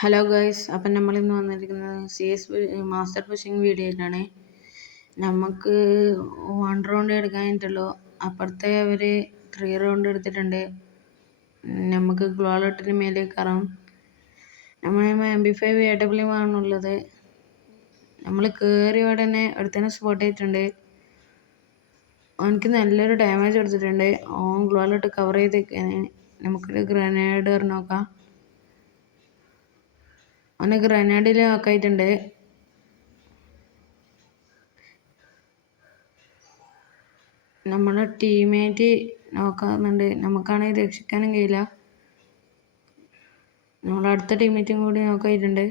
Hello guys, അപ്പം നമ്മളിന്ന് വന്നിരിക്കുന്നത് മാസ്റ്റർ ഫിഷിംഗ് വീഡിയോയിലാണ്. നമുക്ക് 1 റൗണ്ട് എടുക്കാനായിട്ടുള്ളൂ. അപ്പുറത്തെ അവർ 3 റൗണ്ട് എടുത്തിട്ടുണ്ട്. നമുക്ക് ഗ്ലോളിട്ടിന് മേലെ കയറാം. നമ്മൾ MP5 AW ആണുള്ളത്. നമ്മൾ കയറിയ ഉടനെ അടുത്തന്നെ സ്പോട്ട് ചെയ്തിട്ടുണ്ട്. അവനക്ക് നല്ലൊരു ഡാമേജ് കൊടുത്തിട്ടുണ്ട്. ഓൻ ഗ്ലോളിട്ട് കവർ ചെയ്തേക്കാണ്. നമുക്കൊരു ഗ്രനേഡ് നോക്കാം. അവന് ഗ്രനേഡിൽ നോക്കായിട്ടുണ്ട്. നമ്മുടെ ടീമേറ്റ് നോക്കാറുണ്ട്. നമുക്കാണെങ്കിൽ രക്ഷിക്കാനും കഴിയില്ല. നമ്മുടെ അടുത്ത ടീമേറ്റും കൂടി നോക്കായിട്ടുണ്ട്.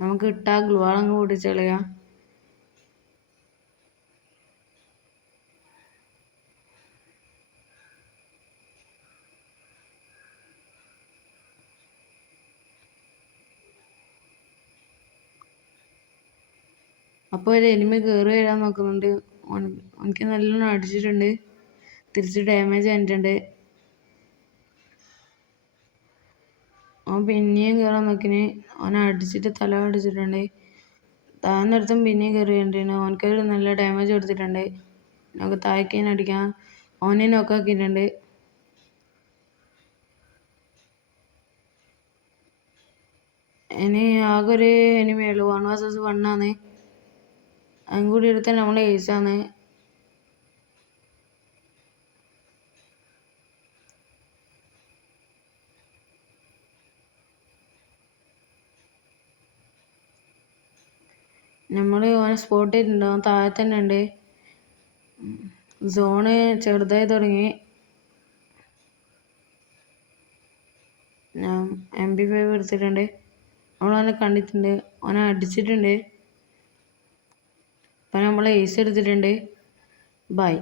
നമുക്ക് ഇട്ടാ ഗ്ലുവാളങ്ങ് പൊടിച്ചളയാം. അപ്പോൾ ഒരു എനിമി കയറി വരാൻ നോക്കുന്നുണ്ട്. എനിക്ക് നല്ലോണം അടിച്ചിട്ടുണ്ട്. തിരിച്ച് ഡാമേജ് ആയിട്ടുണ്ട്. അവൻ പിന്നെയും കയറാൻ നോക്കിന്. അവനെ അടിച്ചിട്ട് തല അടിച്ചിട്ടുണ്ട്. താഴ്ന്നിടത്തും പിന്നെയും കയറി കണ്ടിട്ടുണ്ട്. അവനക്കൊരു നല്ല ഡാമേജ് കൊടുത്തിട്ടുണ്ട്. നമുക്ക് താഴേക്കേനെ അടിക്കാം. അവനെ നോക്കാക്കിയിട്ടുണ്ട്. ഇനി ആകെ ഒരു എനിമയുള്ളൂ. 1 vs 1 ആണ്. അതും കൂടി എടുത്താൽ നമ്മളെ ഏസാണ്. നമ്മൾ ഓനെ സ്പോട്ട് ചെയ്തിട്ടുണ്ട്. അവൻ താഴെ തന്നെ ഉണ്ട്. സോണ് ചെറുതായി തുടങ്ങി. ഞാൻ MP5 എടുത്തിട്ടുണ്ട്. അവനെ കണ്ടിട്ടുണ്ട്. അവനെ അടിച്ചിട്ടുണ്ട്. അപ്പം നമ്മൾ ഏസ് എടുത്തിട്ടുണ്ട്. ബൈ.